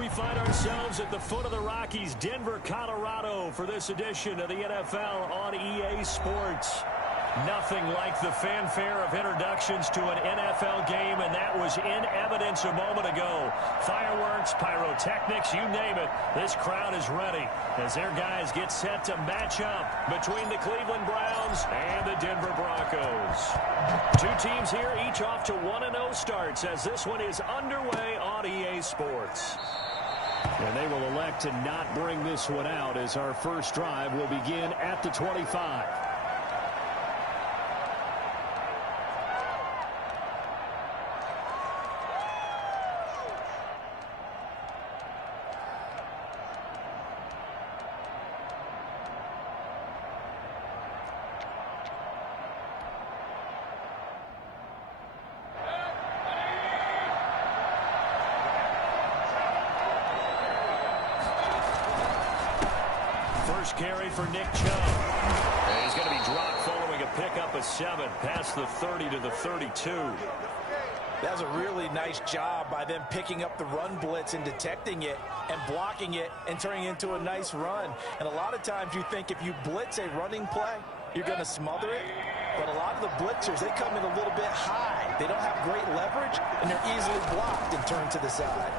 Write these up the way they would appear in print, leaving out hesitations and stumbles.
We find ourselves at the foot of the Rockies, Denver, Colorado, for this edition of the NFL on EA Sports. Nothing like the fanfare of introductions to an NFL game, and that was in evidence a moment ago. Fireworks, pyrotechnics, you name it. This crowd is ready as their guys get set to match up between the Cleveland Browns and the Denver Broncos. Two teams here, each off to 1-0 starts as this one is underway on EA Sports. And they will elect to not bring this one out as our first drive will begin at the 25. First carry for Nick Chubb. And he's going to be dropped following a pickup of 7 past the 30 to the 32. That was a really nice job by them picking up the run blitz and detecting it and blocking it and turning it into a nice run. And a lot of times you think if you blitz a running play, you're going to smother it. But a lot of the blitzers, they come in a little bit high. They don't have great leverage, and they're easily blocked and turned to the side.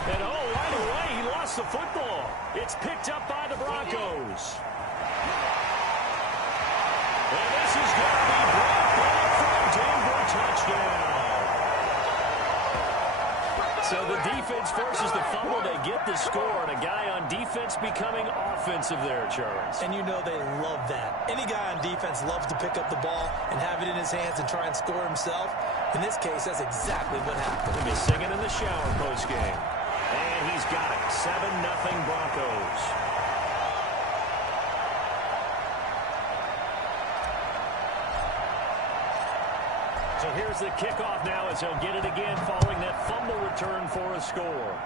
And right away, he lost the football. It's picked up by the Broncos. And this is going to be brought back from Denver, touchdown. So the defense forces the fumble. They get the score, and a guy on defense becoming offensive there, Charles. And you know they love that. Any guy on defense loves to pick up the ball and have it in his hands and try and score himself. In this case, that's exactly what happened. He'll be singing in the shower postgame. And he's got it. 7-0 Broncos. So here's the kickoff now as he'll get it again following that fumble return for a score.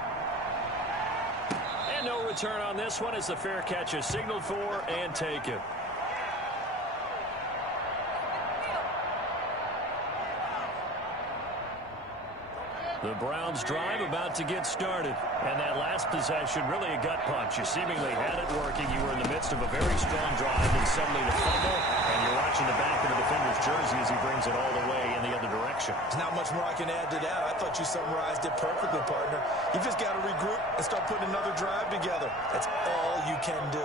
And no return on this one as the fair catch is signaled for and taken. The Browns drive about to get started. And that last possession, really a gut punch. You seemingly had it working. You were in the midst of a very strong drive, and suddenly the fumble, and you're watching the back of the defender's jersey as he brings it all the way in the other direction. There's not much more I can add to that. I thought you summarized it perfectly, partner. You just got to regroup and start putting another drive together. That's all you can do.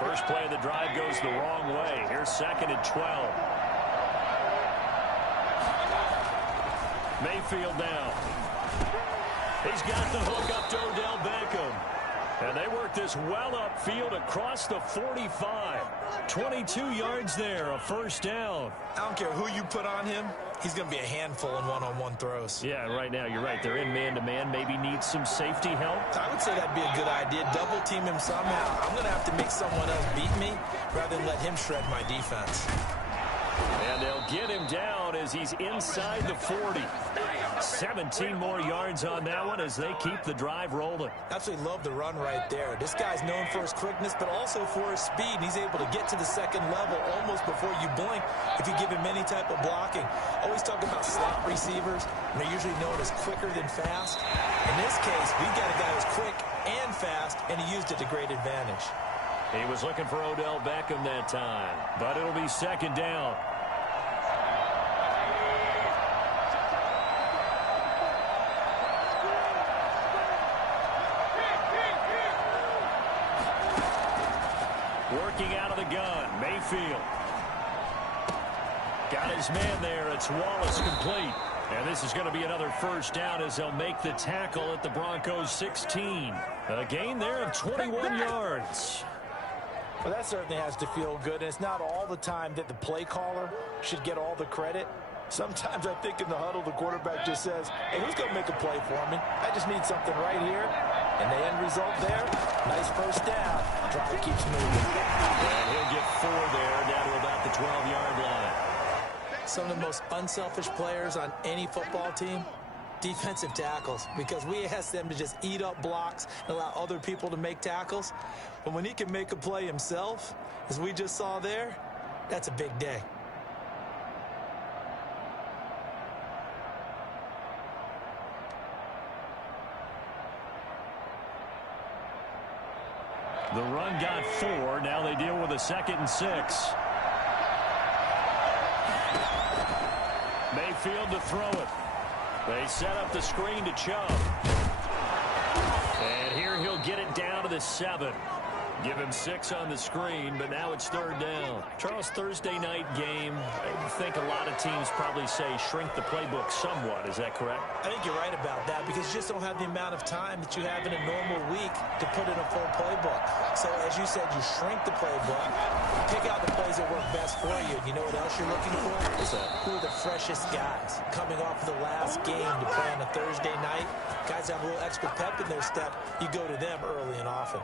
First play of the drive goes the wrong way. Here's 2nd and 12. Mayfield now. He's got the hook up to Odell Beckham. And they work this well upfield across the 45. 22 yards there, a first down. I don't care who you put on him. He's going to be a handful in one-on-one throws. Yeah, right now you're right. They're in man-to-man. Maybe needs some safety help. I would say that'd be a good idea. Double team him somehow. I'm going to have to make someone else beat me rather than let him shred my defense. And they'll get him down as he's inside the 40. 17 more yards on that one as they keep the drive rolling. Absolutely love the run right there. This guy's known for his quickness, but also for his speed. And he's able to get to the second level almost before you blink if you give him any type of blocking. Always talk about slot receivers, and they're usually known as quicker than fast. In this case, we've got a guy who's quick and fast, and he used it to great advantage. He was looking for Odell Beckham that time, but it'll be 2nd down. Working out of the gun, Mayfield. Got his man there. It's Wallace complete. And this is going to be another first down as they'll make the tackle at the Broncos 16. A gain there of 21 yards. Well, that certainly has to feel good. And it's not all the time that the play caller should get all the credit. Sometimes I think in the huddle, the quarterback just says, hey, who's going to make a play for me? I just need something right here. And the end result there, nice first down. Drive keeps moving. And he'll get 4 there, down to about the 12-yard line. Some of the most unselfish players on any football team, defensive tackles, because we ask them to just eat up blocks and allow other people to make tackles. But when he can make a play himself, as we just saw there, That's a big day. The run got 4. Now they deal with a 2nd and 6. Mayfield to throw it. They set up the screen to Chubb. And here he'll get it down to the 7. Give him 6 on the screen, but now it's 3rd down. Charles, Thursday night game, I think a lot of teams probably say shrink the playbook somewhat. Is that correct? I think you're right about that because you just don't have the amount of time that you have in a normal week to put in a full playbook. So as you said, you shrink the playbook, pick out the plays that work best for you. You know what else you're looking for? What's that? Who are the freshest guys coming off of the last game to play on a Thursday night? Guys have a little extra pep in their step. You go to them early and often.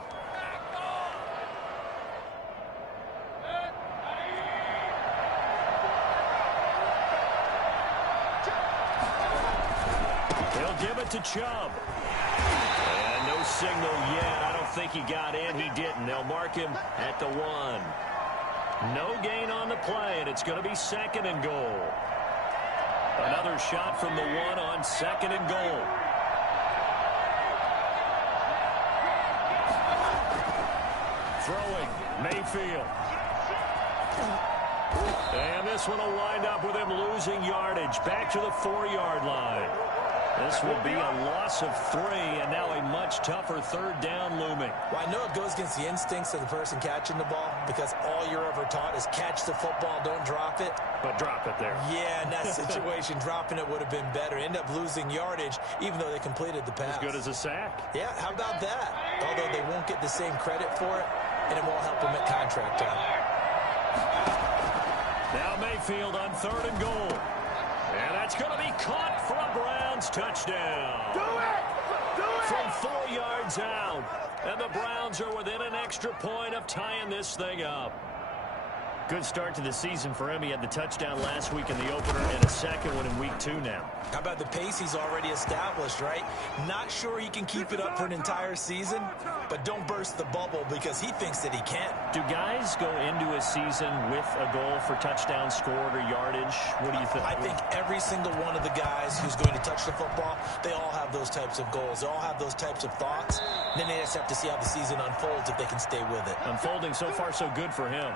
Give it to Chubb. And no signal yet. I don't think he got in. He didn't. They'll mark him at the 1. No gain on the play, and it's going to be 2nd and goal. Another shot from the 1 on 2nd and goal. Throwing, Mayfield. And this one will wind up with him losing yardage. Back to the 4-yard line. This will be a loss of 3, and now a much tougher 3rd down looming. Well, I know it goes against the instincts of the person catching the ball because all you're ever taught is catch the football, don't drop it. But drop it there. Yeah, in that situation, dropping it would have been better. End up losing yardage, even though they completed the pass. As good as a sack. Yeah, how about that? Although they won't get the same credit for it, and it won't help them at contract time. Now Mayfield on 3rd and goal. And that's going to be caught for a Browns touchdown. Do it! Do it! From 4 yards out. And the Browns are within an extra point of tying this thing up. Good start to the season for him. He had the touchdown last week in the opener and a second one in week 2 now. How about the pace he's already established, right? Not sure he can keep it up for an entire season, but don't burst the bubble because he thinks that he can. Do guys go into a season with a goal for touchdown scored or yardage? What do you think? I think every single one of the guys who's going to touch the football, they all have those types of goals. They all have those types of thoughts. Then they just have to see how the season unfolds if they can stay with it. Unfolding so far so good for him.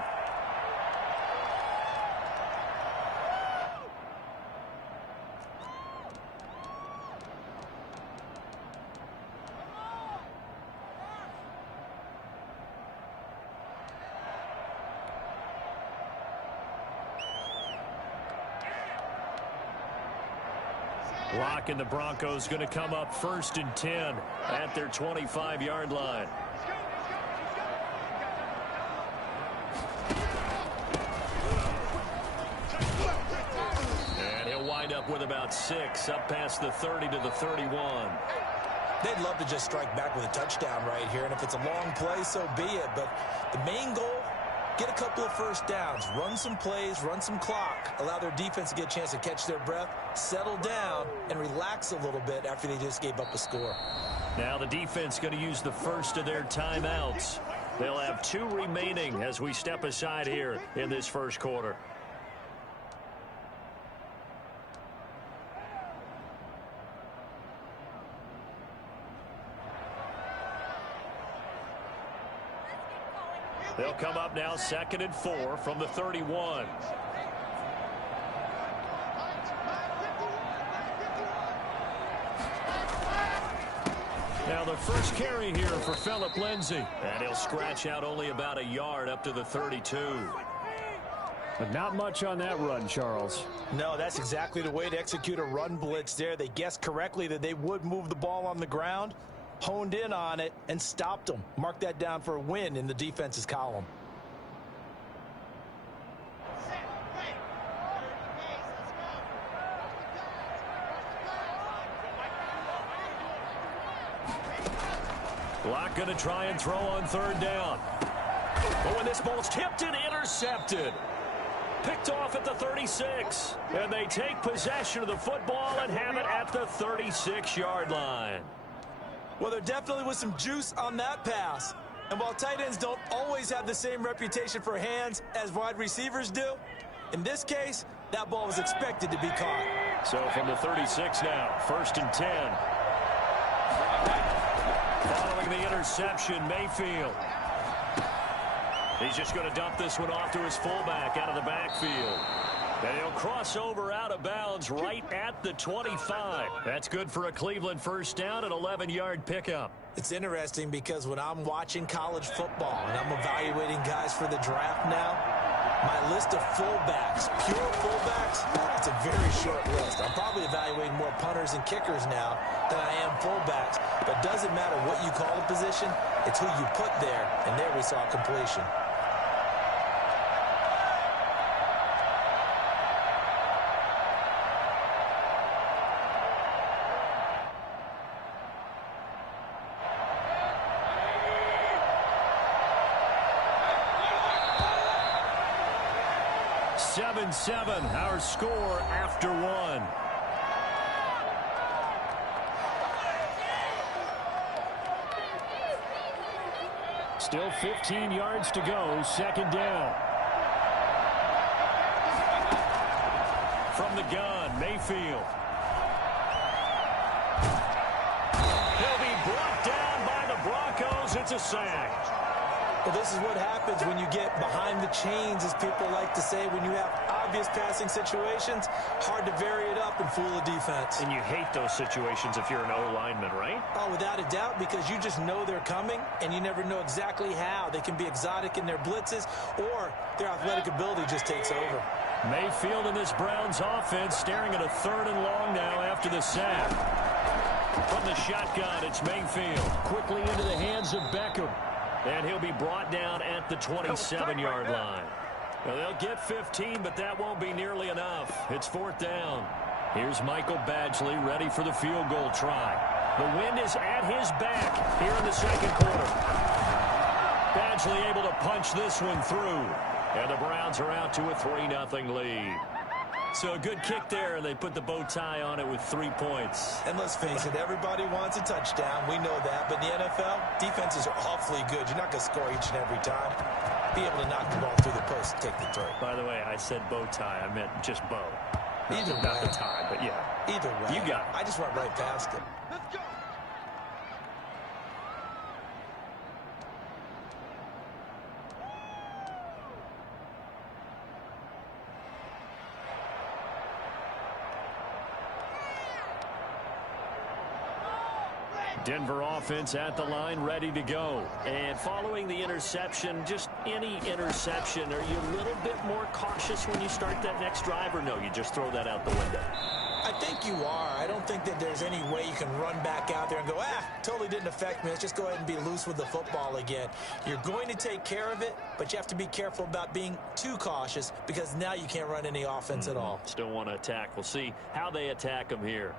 Lock and the Broncos going to come up 1st and 10 at their 25-yard line. And he'll wind up with about 6 up past the 30 to the 31. They'd love to just strike back with a touchdown right here, and if it's a long play, so be it. But the main goal, get a couple of first downs, run some plays, run some clock, allow their defense to get a chance to catch their breath, settle down, and relax a little bit after they just gave up a score. Now the defense going to use the first of their timeouts. They'll have 2 remaining as we step aside here in this first quarter. They'll come up now 2nd and 4 from the 31. Now the first carry here for Phillip Lindsay. And he'll scratch out only about a yard up to the 32. But not much on that run, Charles. No, that's exactly the way to execute a run blitz there. They guessed correctly that they would move the ball on the ground, honed in on it, and stopped them. Mark that down for a win in the defense's column. Block going to try and throw on 3rd down. But when this ball's tipped and intercepted. Picked off at the 36. And they take possession of the football and have it at the 36-yard line. Well, there definitely was some juice on that pass. And while tight ends don't always have the same reputation for hands as wide receivers do, in this case, that ball was expected to be caught. So from the 36 now, 1st and 10. Following the interception, Mayfield. He's just going to dump this one off to his fullback out of the backfield. And he'll cross over out of bounds right at the 25. That's good for a Cleveland first down, an 11-yard pickup. It's interesting because when I'm watching college football and I'm evaluating guys for the draft now, my list of fullbacks, pure fullbacks, it's a very short list. I'm probably evaluating more punters and kickers now than I am fullbacks. But it doesn't matter what you call a position, it's who you put there, and there we saw completion. Our score after one. Still 15 yards to go, 2nd down. From the gun, Mayfield. He'll be brought down by the Broncos. It's a sack. Well, this is what happens when you get behind the chains, as people like to say, when you have obvious passing situations. Hard to vary it up and fool a defense. And you hate those situations if you're an O-lineman, right? Oh, without a doubt, because you just know they're coming, and you never know exactly how. They can be exotic in their blitzes, or their athletic ability just takes over. Mayfield in this Browns offense staring at a 3rd and long now after the sack. From the shotgun, it's Mayfield. Quickly into the hands of Beckham. And he'll be brought down at the 27-yard line. Well, they'll get 15, but that won't be nearly enough. It's 4th down. Here's Michael Badgley ready for the field goal try. The wind is at his back here in the 2nd quarter. Badgley able to punch this one through. And the Browns are out to a 3-0 lead. So a good kick there, and they put the bow tie on it with 3 points. And let's face it, everybody wants a touchdown. We know that. But in the NFL, defenses are awfully good. You're not going to score each and every time. Be able to knock the ball through the post and take the throw. By the way, I said bow tie. I meant just bow. Either way. Not the tie, but yeah. Either way. You got it. I just went right past it. Let's go. Denver offense at the line, ready to go. And following the interception, just any interception, are you a little bit more cautious when you start that next drive, or no, you just throw that out the window? I think you are. I don't think that there's any way you can run back out there and go, totally didn't affect me. Let's just go ahead and be loose with the football again. You're going to take care of it, but you have to be careful about being too cautious because now you can't run any offense at all. Still want to attack. We'll see how they attack them here.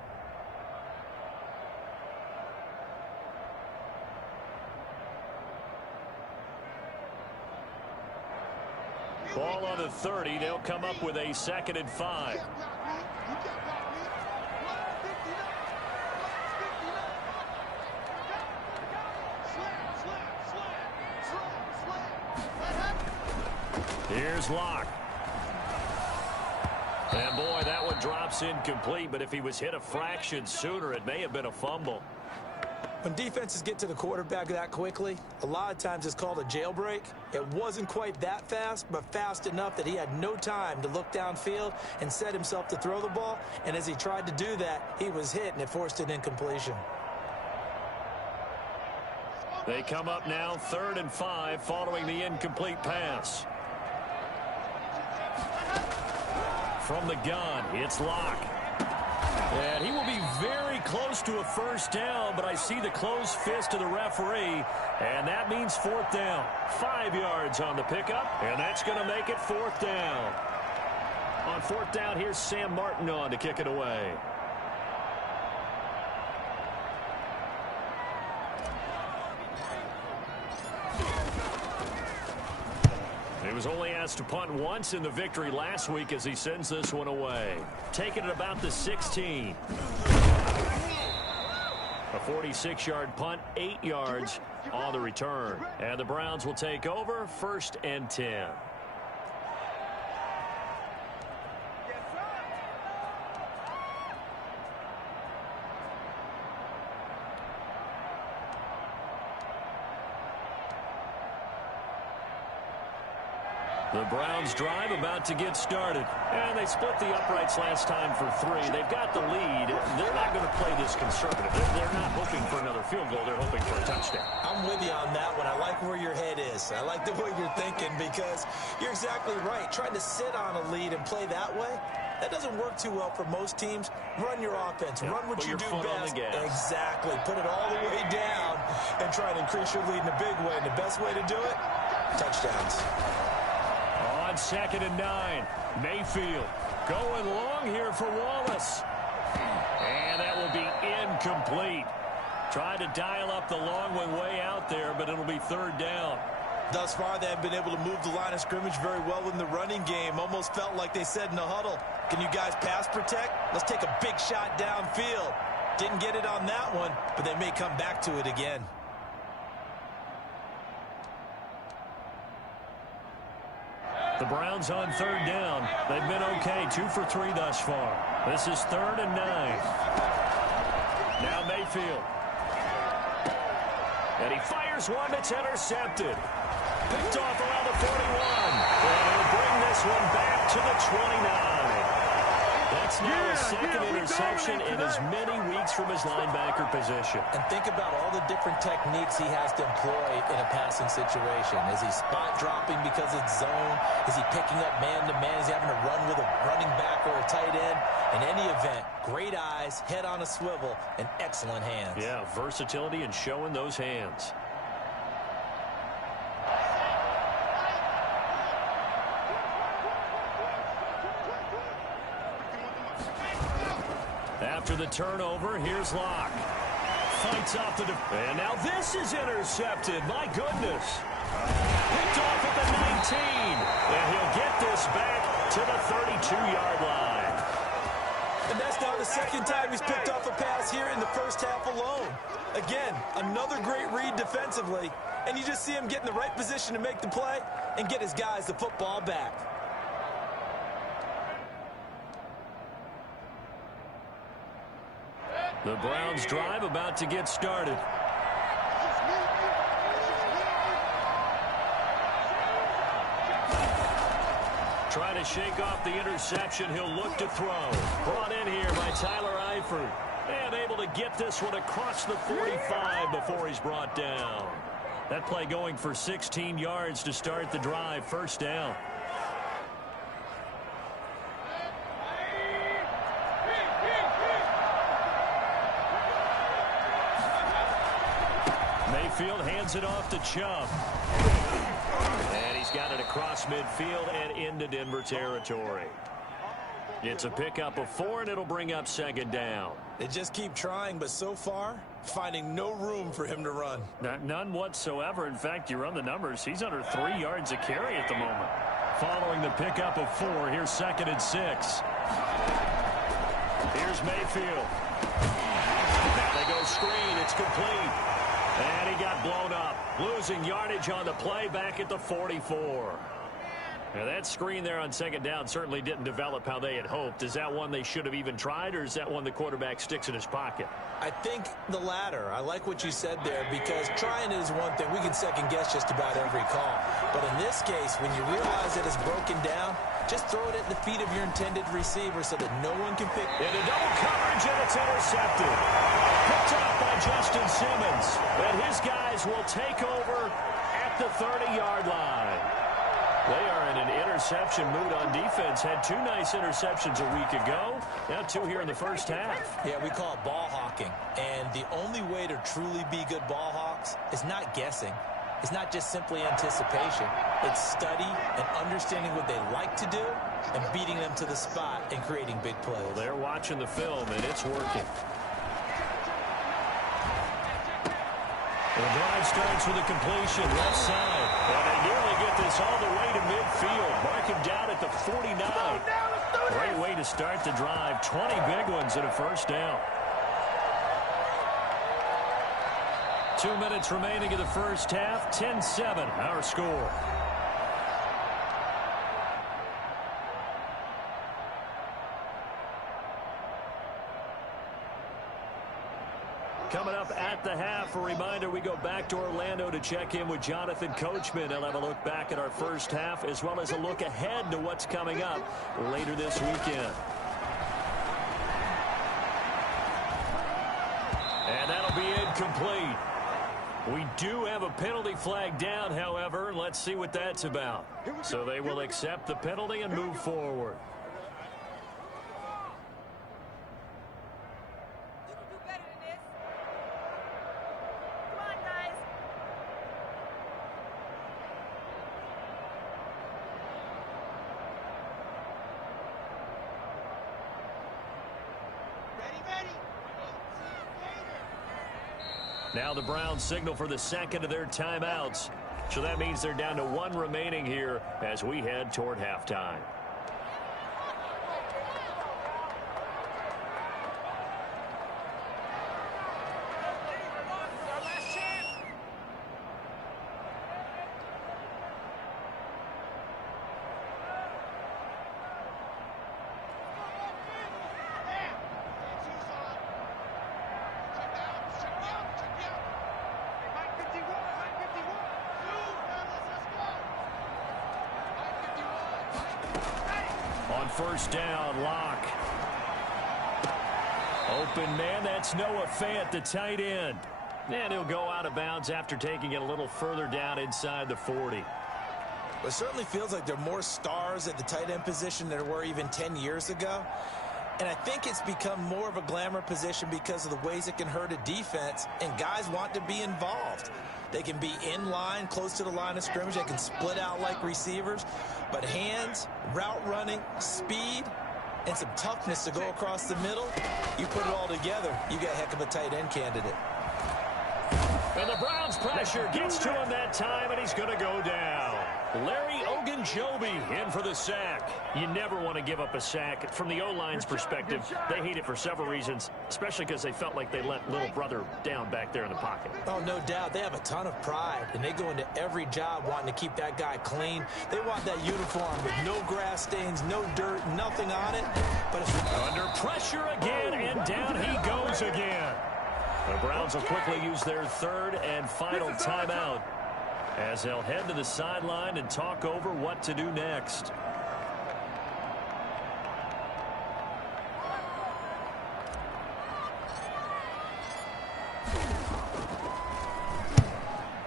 Ball on the 30. They'll come up with a 2nd and 5. Here's Locke. And boy, that one drops incomplete, but if he was hit a fraction sooner, it may have been a fumble. When defenses get to the quarterback that quickly, a lot of times it's called a jailbreak. It wasn't quite that fast, but fast enough that he had no time to look downfield and set himself to throw the ball. And as he tried to do that, he was hit, and it forced an incompletion. They come up now 3rd and 5 following the incomplete pass. From the gun, it's Locke. And he will be very close to a first down, but I see the closed fist of the referee, and that means 4th down. 5 yards on the pickup, and that's going to make it 4th down. On 4th down, here's Sam Martin on to kick it away. He was only asked to punt once in the victory last week as he sends this one away. Taking it about the 16. A 46-yard punt, 8 yards on the return. And the Browns will take over, 1st and 10. The Browns drive about to get started. And they split the uprights last time for 3. They've got the lead. They're not going to play this conservative. They're not hoping for another field goal. They're hoping for a touchdown. I'm with you on that one. I like where your head is. I like the way you're thinking because you're exactly right. Trying to sit on a lead and play that way, that doesn't work too well for most teams. Run your offense. Run what you do best. Exactly. Put it all the way down and try to increase your lead in a big way. And the best way to do it, touchdowns. On 2nd and 9, Mayfield going long here for Wallace. And that will be incomplete. Tried to dial up the long one way out there, but it'll be 3rd down. Thus far, they have been able to move the line of scrimmage very well in the running game. Almost felt like they said in the huddle, can you guys pass protect? Let's take a big shot downfield. Didn't get it on that one, but they may come back to it again. The Browns on 3rd down. They've been okay, 2 for 3 thus far. This is 3rd and 9. Now Mayfield. And he fires one that's intercepted. Picked off around the 41. And he'll bring this one back to the 29. That's now his 2nd interception in as many weeks from his linebacker position. And think about all the different techniques he has to employ in a passing situation. Is he spot dropping because it's zone? Is he picking up man-to-man? Is he having to run with a running back or a tight end? In any event, great eyes, head on a swivel, and excellent hands. Yeah, versatility and showing those hands. After the turnover, here's Locke. Fights off the and now this is intercepted. My goodness. Picked off at the 19. And he'll get this back to the 32-yard line. And that's now the 2nd time he's picked off a pass here in the first half alone. Again, another great read defensively. And you just see him get in the right position to make the play and get his guys the football back. The Browns drive about to get started. Trying to shake off the interception. He'll look to throw. Brought in here by Tyler Eifert. And able to get this one across the 45 before he's brought down. That play going for 16 yards to start the drive. 1st down. Mayfield hands it off to Chubb. And he's got it across midfield and into Denver territory. It's a pickup of 4, and it'll bring up 2nd down. They just keep trying, but so far, finding no room for him to run. None whatsoever. In fact, you run the numbers. He's under 3 yards a carry at the moment. Following the pickup of 4, here's 2nd and 6. Here's Mayfield. Now they go screen. It's complete. And he got blown up. Losing yardage on the play back at the 44. Now that screen there on 2nd down certainly didn't develop how they had hoped. Is that one they should have even tried, or is that one the quarterback sticks in his pocket? I think the latter. I like what you said there, because trying it is one thing. We can second guess just about every call. But in this case, when you realize that it's broken down, just throw it at the feet of your intended receiver so that no one can pick it. Into double coverage, and it's intercepted. Picked up by Justin Simmons. And his guys will take over at the 30-yard line. They are in an interception mood on defense. Had 2 nice interceptions a week ago. Now 2 here in the first half. Yeah, we call it ball hawking. And the only way to truly be good ball hawks is not guessing. It's not just simply anticipation. It's study and understanding what they like to do and beating them to the spot and creating big plays. Well, they're watching the film, and it's working. The drive starts with a completion left side. And they nearly get this all the way to midfield. Mark him down at the 49. Great way to start the drive. 20 big ones and a 1st down. 2 minutes remaining in the first half. 10-7, our score. Coming up at the half, a reminder, we go back to Orlando to check in with Jonathan Coachman. He'll have a look back at our first half as well as a look ahead to what's coming up later this weekend. And that'll be incomplete. We do have a penalty flag down, however. Let's see what that's about. So they will accept the penalty and move forward. Now the Browns signal for the second of their timeouts. So that means they're down to one remaining here as we head toward halftime. First down, Locke. Open man, that's Noah Fant, the tight end. And he'll go out of bounds after taking it a little further down inside the 40. Well, it certainly feels like there are more stars at the tight end position than there were even 10 years ago. And I think it's become more of a glamour position because of the ways it can hurt a defense, and guys want to be involved. They can be in line, close to the line of scrimmage. They can split out like receivers. But hands, route running, speed, and some toughness to go across the middle, you put it all together, you got a heck of a tight end candidate. And the Browns pressure gets to him that time, and he's going to go down. Larry Ogunjobi in for the sack. You never want to give up a sack. From the O-line's perspective, they hate it for several reasons, especially because they felt like they let little brother down back there in the pocket. Oh, no doubt. They have a ton of pride, and they go into every job wanting to keep that guy clean. They want that uniform with no grass stains, no dirt, nothing on it. But under pressure again, and down he goes again. The Browns will quickly use their third and final timeout as they'll head to the sideline and talk over what to do next.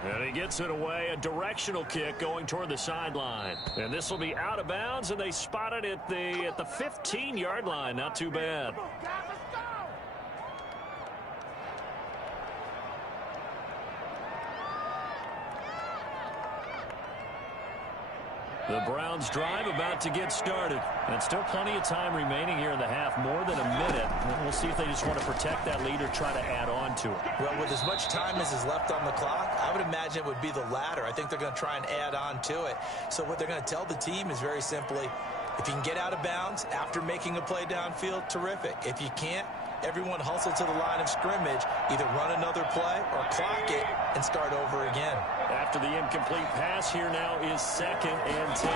And he gets it away, a directional kick going toward the sideline. And this will be out of bounds, and they spot it at the 15-yard line. Not too bad. The Browns drive about to get started. And still plenty of time remaining here in the half, more than a minute. And we'll see if they just want to protect that lead or try to add on to it. Well, with as much time as is left on the clock, I would imagine it would be the latter. I think they're going to try and add on to it. So what they're going to tell the team is very simply, if you can get out of bounds after making a play downfield, terrific. If you can't, everyone hustle to the line of scrimmage, either run another play or clock it and start over again. After the incomplete pass, here now is 2nd and 10.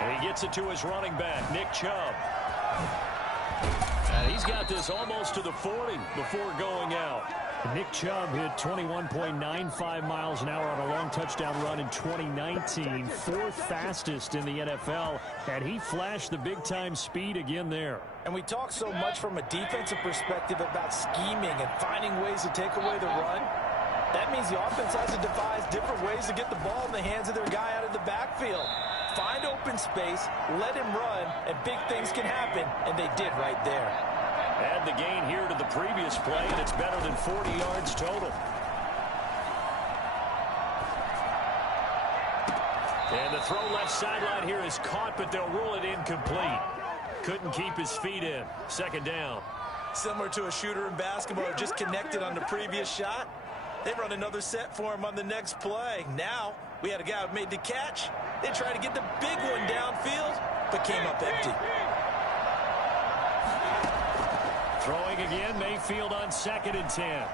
And he gets it to his running back, Nick Chubb. And he's got this almost to the 40 before going out. Nick Chubb hit 21.95 miles an hour on a long touchdown run in 2019, 4th fastest in the NFL, and he flashed the big-time speed again there. And we talk so much from a defensive perspective about scheming and finding ways to take away the run. That means the offense has to devise different ways to get the ball in the hands of their guy out of the backfield. Find open space, let him run, and big things can happen, and they did right there. Add the gain here to the previous play, and it's better than 40 yards total. And the throw left sideline here is caught, but they'll rule it incomplete. Couldn't keep his feet in. 2nd down. Similar to a shooter in basketball who just connected on the previous shot. They run another set for him on the next play. Now, we had a guy who made the catch. They tried to get the big one downfield, but came up empty. Throwing again, Mayfield on 2nd and 10.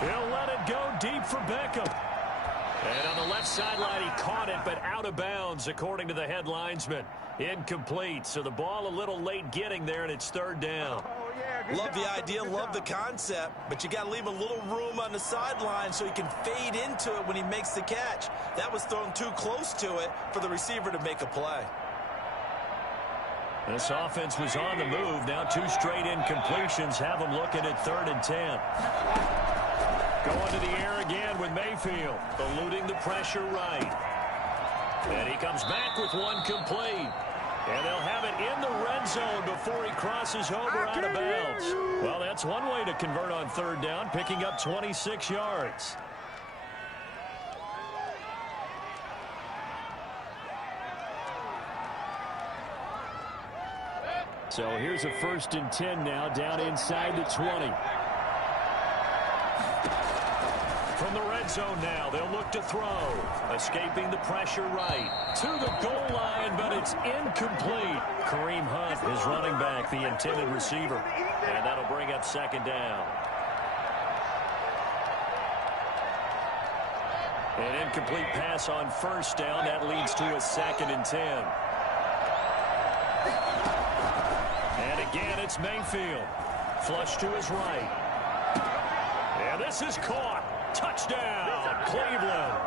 He'll let it go deep for Beckham. And on the left sideline, he caught it, but out of bounds, according to the head linesman. Incomplete, so the ball a little late getting there, and it's 3rd down. Love the idea, love the concept, but you got to leave a little room on the sideline so he can fade into it when he makes the catch. That was thrown too close to it for the receiver to make a play. This offense was on the move. Now 2 straight incompletions have them looking at 3rd and 10. Going to the air again with Mayfield, eluding the pressure right. And he comes back with 1 complete. And they'll have it in the red zone before he crosses over out of bounds. Well, that's one way to convert on 3rd down, picking up 26 yards. So here's a 1st and 10 now, down inside the 20. From the red zone now, they'll look to throw. Escaping the pressure right. To the goal line, but it's incomplete. Kareem Hunt is running back, the intended receiver. And that'll bring up 2nd down. An incomplete pass on 1st down. That leads to a 2nd and 10. And again, it's Mayfield. Flush to his right. And this is caught. Touchdown, Cleveland.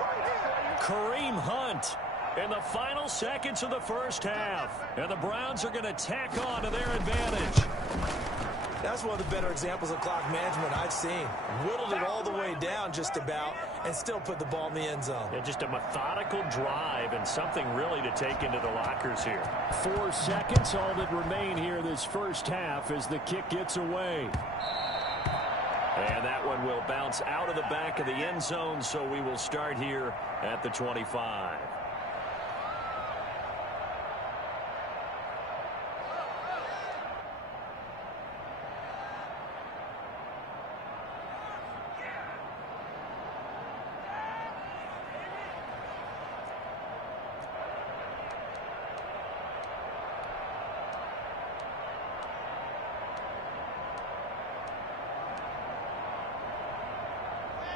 Kareem Hunt in the final seconds of the 1st half. And the Browns are going to tack on to their advantage. That's one of the better examples of clock management I've seen. Whittled it all the way down just about and still put the ball in the end zone. Yeah, just a methodical drive and something really to take into the lockers here. 4 seconds, all that remain here this 1st half as the kick gets away. And that one will bounce out of the back of the end zone, so we will start here at the 25.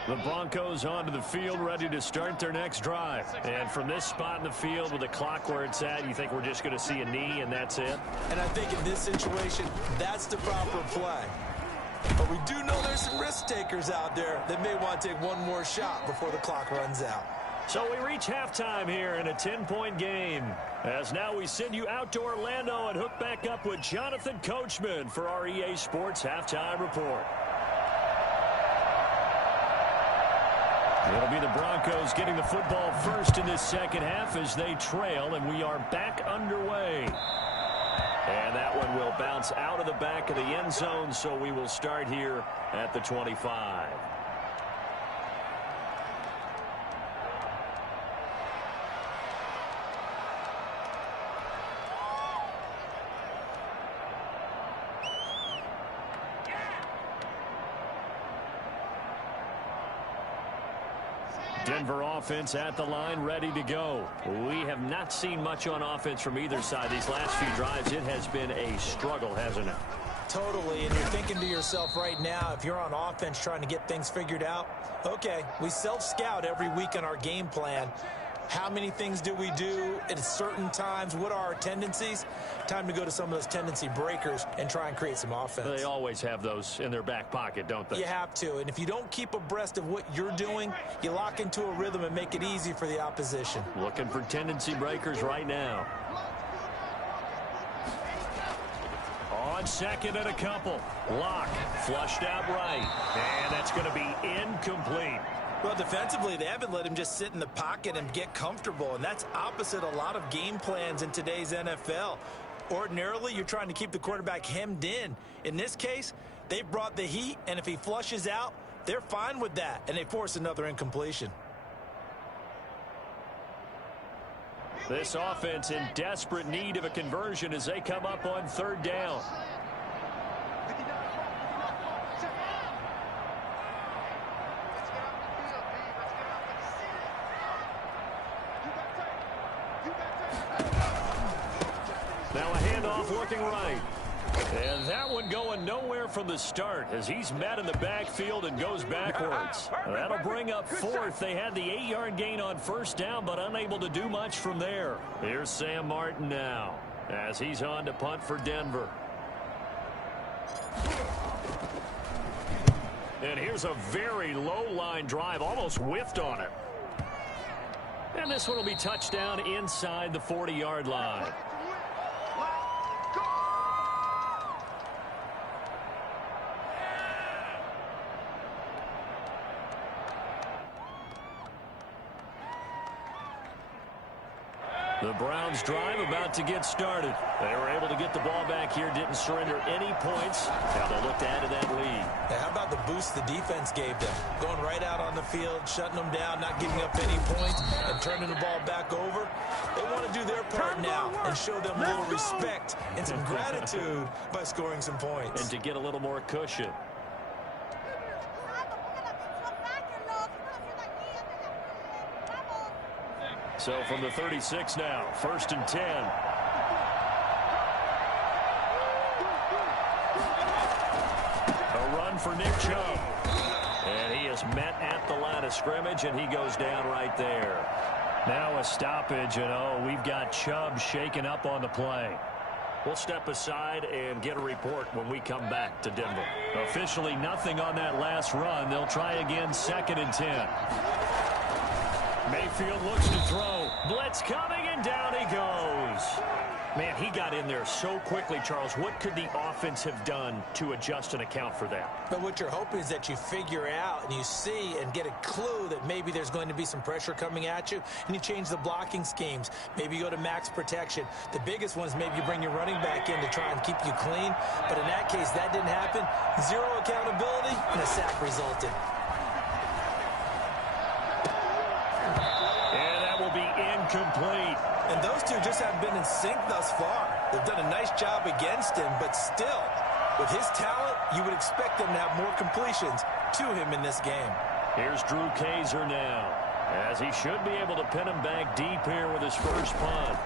The Broncos onto the field, ready to start their next drive. And from this spot in the field with the clock where it's at, you think we're just going to see a knee and that's it? And I think in this situation, that's the proper play. But we do know there's some risk takers out there that may want to take one more shot before the clock runs out. So we reach halftime here in a 10-point game. As now we send you out to Orlando and hook back up with Jonathan Coachman for our EA Sports Halftime Report. It'll be the Broncos getting the football first in this 2nd half as they trail, and we are back underway. And that one will bounce out of the back of the end zone, so we will start here at the 25. Denver offense at the line, ready to go. We have not seen much on offense from either side these last few drives. It has been a struggle, hasn't it? Totally, and you're thinking to yourself right now, if you're on offense trying to get things figured out, okay, we self-scout every week on our game plan. How many things do we do at certain times? What are our tendencies? Time to go to some of those tendency breakers and try and create some offense. They always have those in their back pocket, don't they? You have to, and if you don't keep abreast of what you're doing, you lock into a rhythm and make it easy for the opposition. Looking for tendency breakers right now. On 2nd and a couple. Lock flushed out right, and that's going to be incomplete. Well, defensively, they haven't let him just sit in the pocket and get comfortable, and that's opposite a lot of game plans in today's NFL. Ordinarily, you're trying to keep the quarterback hemmed in. In this case, they brought the heat, and if he flushes out, they're fine with that, and they force another incompletion. This offense in desperate need of a conversion as they come up on 3rd down. Now a handoff working right. And that one going nowhere from the start as he's met in the backfield and goes backwards. That'll bring up fourth. They had the 8-yard gain on first down, but unable to do much from there. Here's Sam Martin now as he's on to punt for Denver. And here's a very low-line drive, almost whiffed on it. And this one will be touchdown inside the 40-yard line. The Browns drive about to get started. They were able to get the ball back here, didn't surrender any points. Now they'll look to add to that lead. Now, how about the boost the defense gave them? Going right out on the field, shutting them down, not giving up any points, and turning the ball back over. They want to do their part now and show them a little respect and some gratitude by scoring some points. And to get a little more cushion. So from the 36 now, 1st and 10. A run for Nick Chubb. And he is met at the line of scrimmage, and he goes down right there. Now a stoppage, and we've got Chubb shaken up on the play. We'll step aside and get a report when we come back to Denver. Officially nothing on that last run. They'll try again, 2nd and 10. Mayfield looks to throw. Blitz coming, and down he goes. Man, he got in there so quickly, Charles. What could the offense have done to adjust and account for that? But what you're hoping is that you figure out and you see and get a clue that maybe there's going to be some pressure coming at you, and you change the blocking schemes. Maybe you go to max protection. The biggest one is maybe you bring your running back in to try and keep you clean. But in that case, that didn't happen. Zero accountability, and a sack resulted. Complete. And those two just haven't been in sync thus far. They've done a nice job against him, but still, with his talent, you would expect them to have more completions to him in this game. Here's Drew Kaiser now, as he should be able to pin him back deep here with his first punt.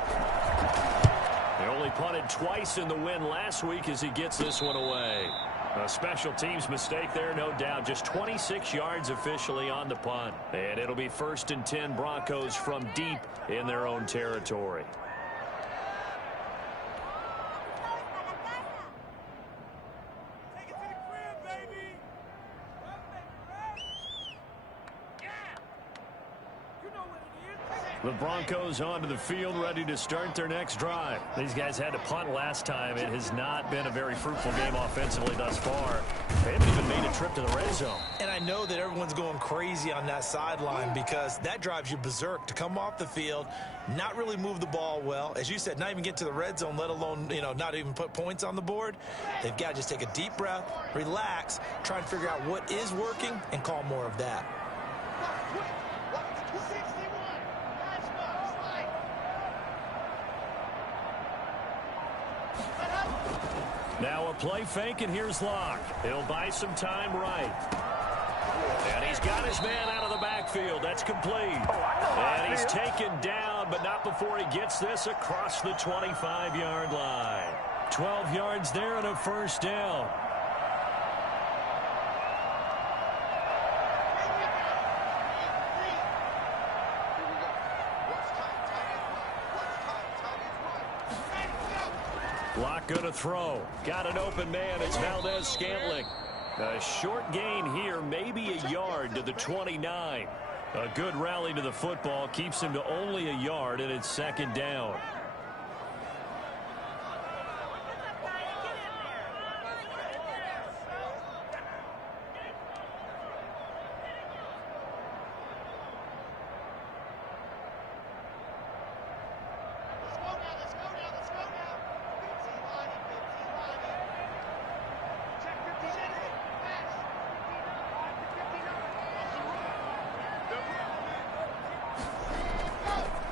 He only punted twice in the win last week as he gets this one away. A special teams mistake there, no doubt. Just 26 yards officially on the punt. And it'll be 1st and 10 Broncos from deep in their own territory. The Broncos onto the field, ready to start their next drive. These guys had to punt last time. It has not been a very fruitful game offensively thus far. They haven't even made a trip to the red zone. And I know that everyone's going crazy on that sideline because that drives you berserk to come off the field, not really move the ball well. As you said, not even get to the red zone, let alone, not even put points on the board. They've got to just take a deep breath, relax, try and figure out what is working, and call more of that. Now a play fake, and here's Locke. He'll buy some time right. And he's got his man out of the backfield. That's complete. And he's taken down, but not before he gets this across the 25-yard line. 12 yards there and a first down. Locke going to throw. Got an open man. It's Valdez-Scantling. A short gain here, maybe a yard to the 29. A good rally to the football keeps him to only a yard, and it's 2nd down.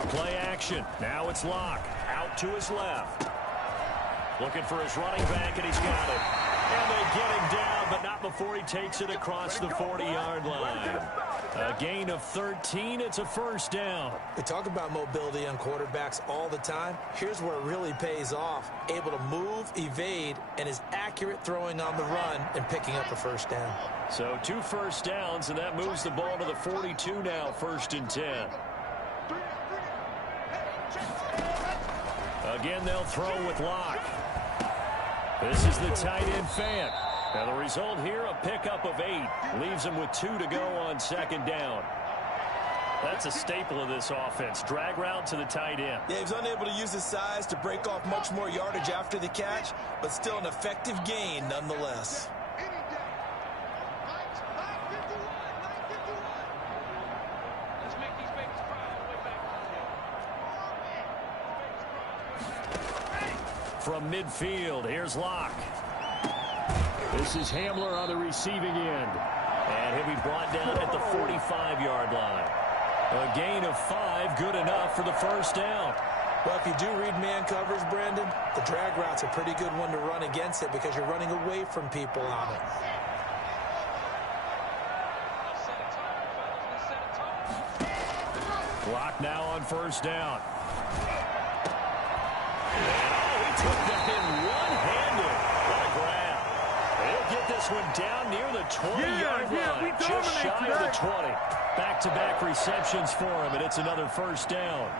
Play action. Now it's Locke. Out to his left. Looking for his running back, and he's got it. And they get him down, but not before he takes it across the 40-yard line. A gain of 13. It's a first down. We talk about mobility on quarterbacks all the time. Here's where it really pays off. Able to move, evade, and is accurate throwing on the run and picking up a first down. So 2 first downs, and that moves the ball to the 42 now, 1st and 10. Again, they'll throw with Locke. This is the tight end fan. Now the result here, a pickup of 8. Leaves him with 2 to go on 2nd down. That's a staple of this offense. Drag route to the tight end. Yeah, he's unable to use his size to break off much more yardage after the catch, but still an effective gain nonetheless. From midfield, here's Locke. This is Hamler on the receiving end. And he'll be brought down at the 45-yard line. A gain of 5, good enough for the first down. Well, if you do read man covers, Brandon, the drag route's a pretty good one to run against it because you're running away from people on it. Locke now on first down. Took that in one-handed. What a grab. He'll get this one down near the 20-yard line. Just shy of the 20. Back-to-back receptions for him, and it's another first down.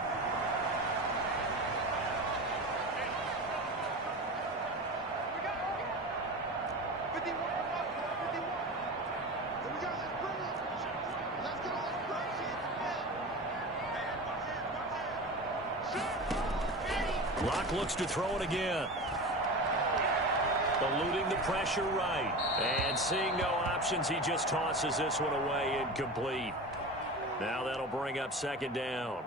Locke looks to throw it again. Eluding the pressure right. And seeing no options, he just tosses this one away, incomplete. Now that'll bring up 2nd down.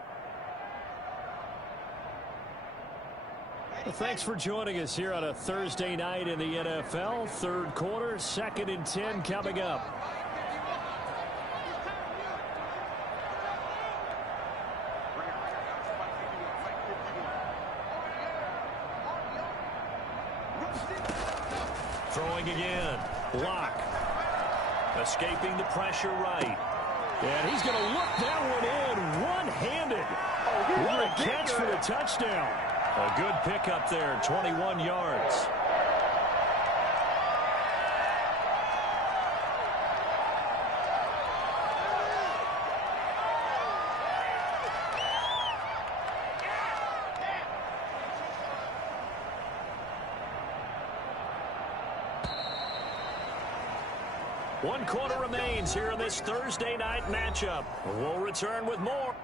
Well, thanks for joining us here on a Thursday night in the NFL. 3rd quarter, 2nd and 10 coming up. Throwing again. Locke. Escaping the pressure right. And he's going to look that one in one-handed. What a catch for the touchdown. A good pickup there, 21 yards. One quarter remains here in this Thursday night matchup. We'll return with more.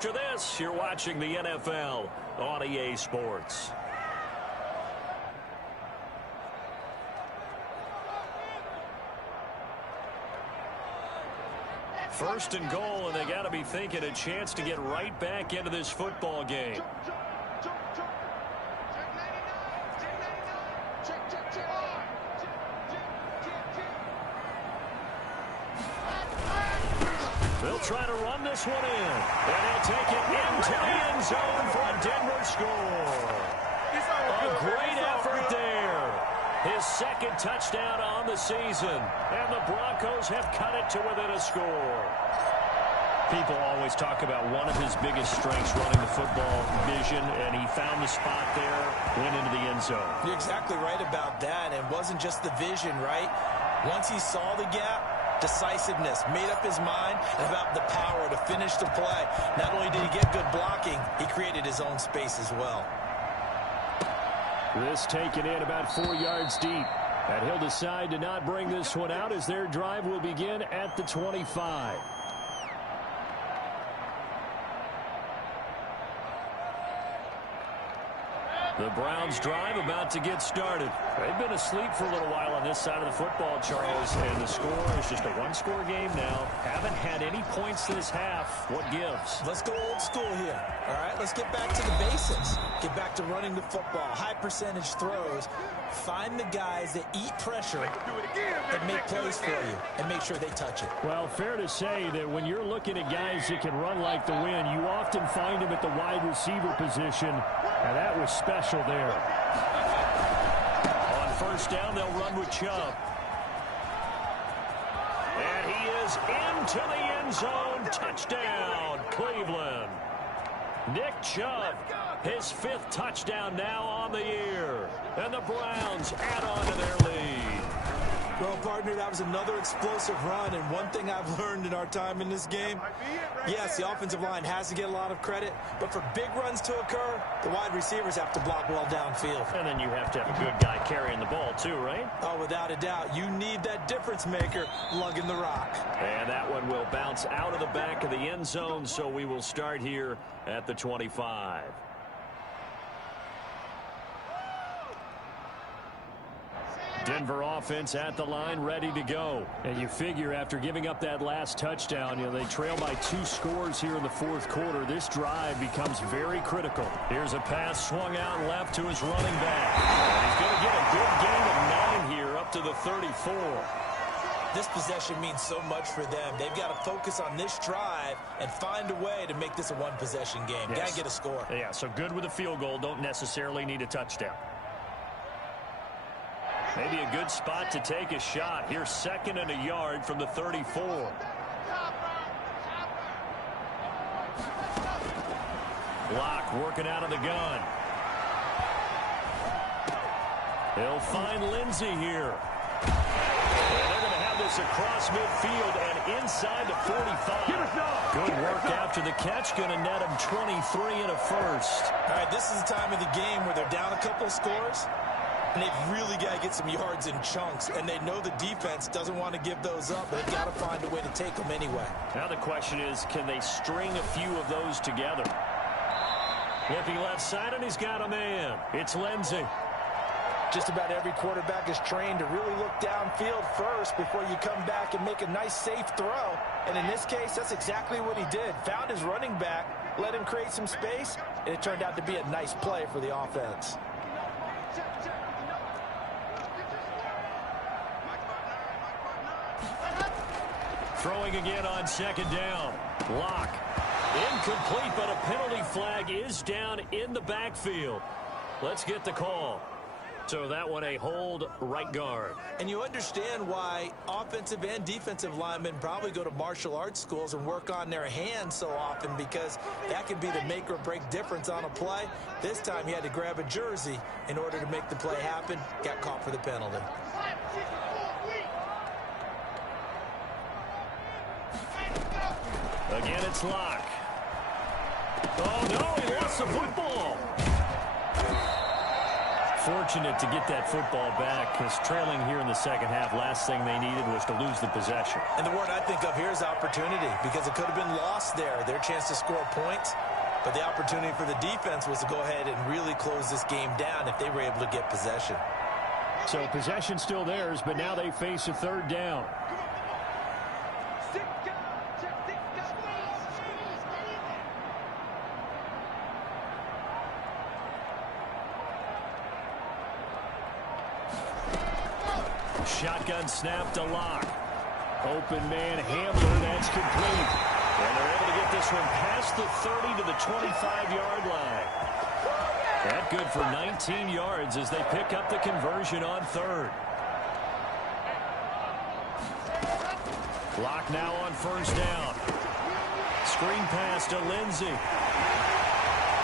after this. You're watching the NFL on EA Sports. First and goal, and they got to be thinking a chance to get right back into this football game. They'll try to run this one in, and they'll take it into the end zone for a Denver score. A great effort there. His second touchdown on the season, and the Broncos have cut it to within a score. People always talk about one of his biggest strengths running the football, vision, and he found the spot there, went into the end zone. You're exactly right about that, and it wasn't just the vision, right? Once he saw the gap, decisiveness, made up his mind, and about the power to finish the play. Not only did he get good blocking, he created his own space as well. This taken in about 4 yards deep. And he'll decide to not bring this one out as their drive will begin at the 25. The Browns drive about to get started. They've been asleep for a little while on this side of the football, Charles, and the score is just a one-score game now. Haven't had any points this half. What gives? Let's go old school here. All right, let's get back to the basics. Get back to running the football, high percentage throws. Find the guys that eat pressure and make plays for you and make sure they touch it. Well, fair to say that when you're looking at guys that can run like the wind, you often find them at the wide receiver position, and that was special there. On first down, they'll run with Chubb. And he is into the end zone. Touchdown, Cleveland. Nick Chubb, his 5th touchdown now on the year. And the Browns add on to their lead. Well, partner, that was another explosive run, and one thing I've learned in our time in this game, yes, the offensive line has to get a lot of credit, but for big runs to occur, the wide receivers have to block well downfield. And then you have to have a good guy carrying the ball too, right? Oh, without a doubt. You need that difference maker lugging the rock. And that one will bounce out of the back of the end zone, so we will start here at the 25. Denver offense at the line, ready to go. And you figure after giving up that last touchdown, they trail by 2 scores here in the 4th quarter. This drive becomes very critical. Here's a pass swung out left to his running back. And he's going to get a good gain of 9 here up to the 34. This possession means so much for them. They've got to focus on this drive and find a way to make this a one-possession game. Yes. Got to get a score. Yeah, so good with a field goal. Don't necessarily need a touchdown. Maybe a good spot to take a shot. Here's 2nd and a yard from the 34. Locke working out of the gun. They'll find Lindsey here. And they're going to have this across midfield and inside the 45. Good work after the catch. Going to net him 23 and a first. All right, this is the time of the game where they're down a couple of scores. And they've really got to get some yards in chunks. And they know the defense doesn't want to give those up. But they've got to find a way to take them anyway. Now the question is, can they string a few of those together? Looking left side, and he's got a man. It's Lindsey. Just about every quarterback is trained to really look downfield first before you come back and make a nice, safe throw. And in this case, that's exactly what he did. Found his running back, let him create some space, and it turned out to be a nice play for the offense. Throwing again on 2nd down. Locke. Incomplete, but a penalty flag is down in the backfield. Let's get the call. So that one a hold, right guard. And you understand why offensive and defensive linemen probably go to martial arts schools and work on their hands so often, because that can be the make or break difference on a play. This time he had to grab a jersey in order to make the play happen. Got caught for the penalty. Again, it's Locke. Oh, no, he lost the football. Fortunate to get that football back, because trailing here in the second half, last thing they needed was to lose the possession. And the word I think of here is opportunity, because it could have been lost there. Their chance to score points, but the opportunity for the defense was to go ahead and really close this game down if they were able to get possession. So possession still theirs, but now they face a third down. Shotgun snap to Locke. Open man Hamler, that's complete. And they're able to get this one past the 30 to the 25-yard line. That good for 19 yards as they pick up the conversion on third. Locke now on first down. Screen pass to Lindsey.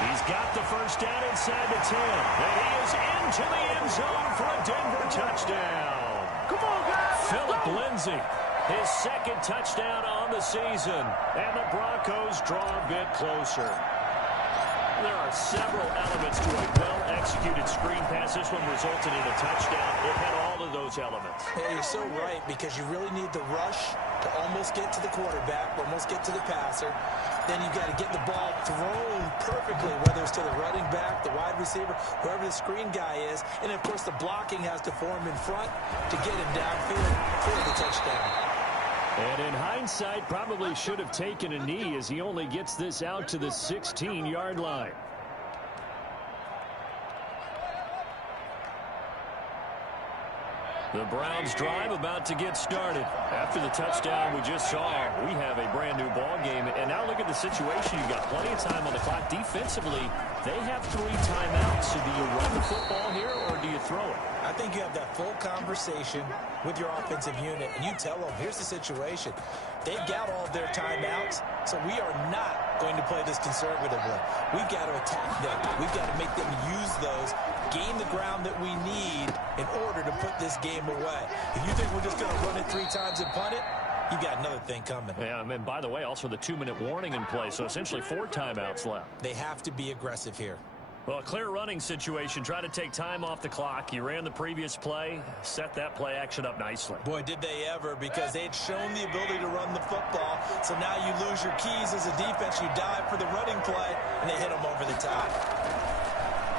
He's got the first down inside the 10. And he is into the end zone for a Denver touchdown. Come on, guys. Phillip Lindsey, his second touchdown on the season. And the Broncos draw a bit closer. There are several elements to a well-executed screen pass. This one resulted in a touchdown. It had all of those elements. Yeah, you're so right, because you really need the rush to almost get to the quarterback, almost get to the passer. Then you've got to get the ball thrown perfectly, whether it's to the running back, the wide receiver, whoever the screen guy is. And, of course, the blocking has to form in front to get him downfield for the touchdown. And in hindsight, probably should have taken a knee as he only gets this out to the 16-yard line. The Browns drive about to get started. After the touchdown we just saw, we have a brand new ball game. And now look at the situation. You've got plenty of time on the clock. Defensively, they have 3 timeouts. So do you run the football here or do you throw it? I think you have that full conversation with your offensive unit, and you tell them, here's the situation. They've got all of their timeouts, so we are not going to play this conservatively. We've got to attack them. We've got to make them use those, gain the ground that we need in order to put this game away. If you think we're just going to run it 3 times and punt it, you got another thing coming. Yeah, and by the way, also the 2-minute warning in play, so essentially 4 timeouts left. They have to be aggressive here. Well, a clear running situation. Try to take time off the clock. You ran the previous play, set that play action up nicely. Boy, did they ever, because they had shown the ability to run the football. So now you lose your keys as a defense. You dive for the running play, and they hit them over the top.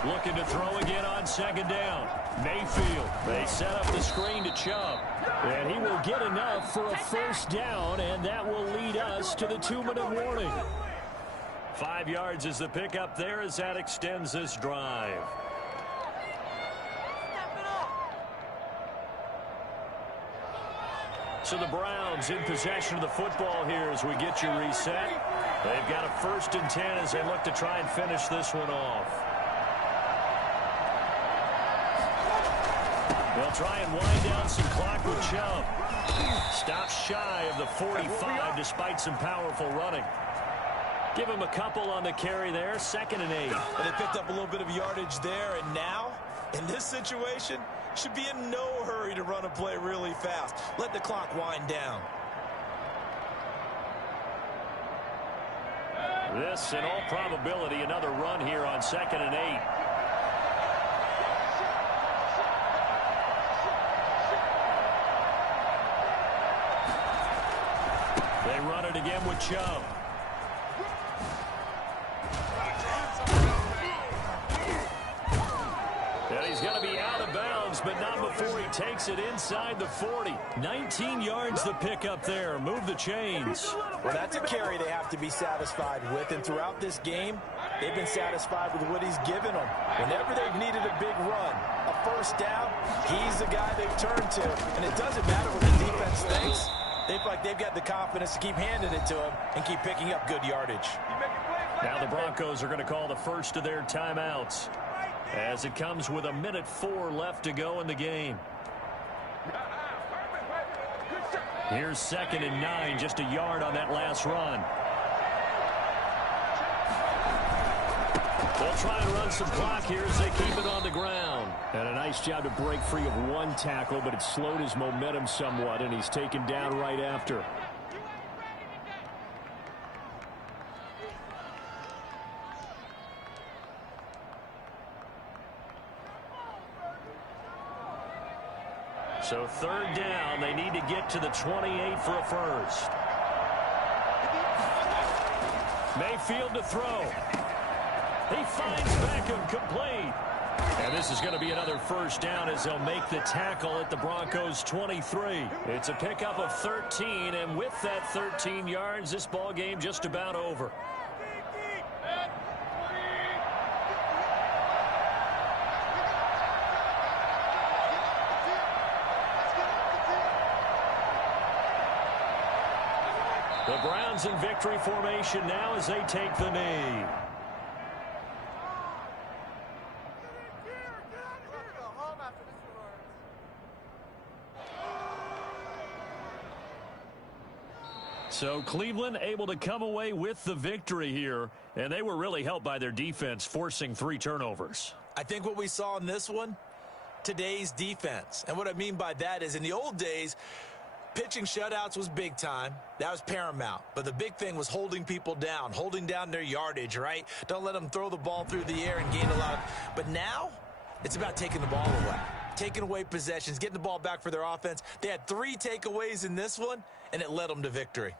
Looking to throw again on second down. Mayfield. They set up the screen to Chubb. And he will get enough for a first down, and that will lead us to the 2-minute warning. 5 yards is the pickup there as that extends this drive. So the Browns in possession of the football here as we get you reset. They've got a 1st and 10 as they look to try and finish this one off. They'll try and wind down some clock with Chubb. Stops shy of the 45 despite some powerful running. Give him a couple on the carry there. 2nd and 8. And they picked up a little bit of yardage there, and now, in this situation, should be in no hurry to run a play really fast. Let the clock wind down. This, in all probability, another run here on 2nd and 8. They run it again with Chubb. And he's going to be out of bounds, but not before he takes it inside the 40. 19 yards the pickup there. Move the chains. Well, that's a carry they have to be satisfied with. And throughout this game, they've been satisfied with what he's given them. Whenever they've needed a big run, a first down, he's the guy they've turned to. And it doesn't matter what the defense thinks. They feel like they've got the confidence to keep handing it to him and keep picking up good yardage. Now the Broncos are going to call the first of their timeouts as it comes with 1:04 left to go in the game. Here's 2nd and 9, just a yard on that last run. They'll try and run some clock here as they keep it on the ground. And a nice job to break free of 1 tackle, but it slowed his momentum somewhat, and he's taken down right after. So third down, they need to get to the 28 for a first. Mayfield to throw. He finds Beckham complete. And this is going to be another first down as they'll make the tackle at the Broncos 23. It's a pickup of 13, and with that 13 yards, this ball game just about over. The Browns in victory formation now as they take the knee. So Cleveland able to come away with the victory here, and they were really helped by their defense forcing 3 turnovers. I think what we saw in this one, today's defense. And what I mean by that is in the old days, pitching shutouts was big time. That was paramount. But the big thing was holding people down, holding down their yardage, right? Don't let them throw the ball through the air and gain a lot. But now, it's about taking the ball away. Taking away possessions, getting the ball back for their offense. They had 3 takeaways in this one, and it led them to victory.